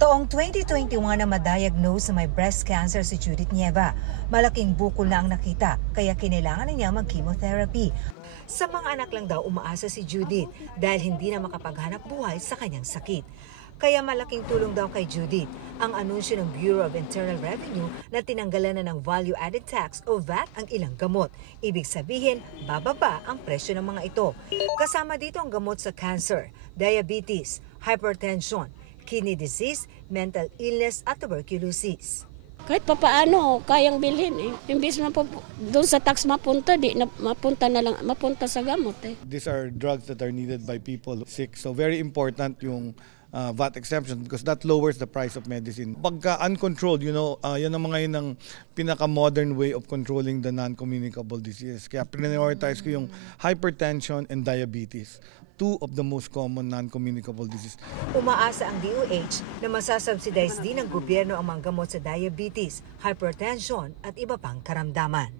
Taong 2021 na ma-diagnose sa may breast cancer si Judith Nieva. Malaking bukol na ang nakita, kaya kinailangan na niya mag-chemotherapy. Sa mga anak lang daw umaasa si Judith dahil hindi na makapaghanap buhay sa kanyang sakit. Kaya malaking tulong daw kay Judith ang anunsyo ng Bureau of Internal Revenue na tinanggalan na ng value-added tax o VAT ang ilang gamot. Ibig sabihin, bababa ang presyo ng mga ito. Kasama dito ang gamot sa cancer, diabetes, hypertension, kidney disease, mental illness at tuberculosis. Kahit papaano, kayang bilhin eh. Imbis na po doon sa tax mapunta, mapunta sa gamot eh. These are drugs that are needed by people sick. So very important yung VAT exemption because that lowers the price of medicine. Pagka uncontrolled, yan ang mga yun ang pinaka-modern way of controlling the non-communicable diseases. Kaya prioritize ko yung hypertension and diabetes, two of the most common non-communicable diseases. Umaasa ang DOH na masasubsidize din ng gobyerno ang mga gamot sa diabetes, hypertension at iba pang karamdaman.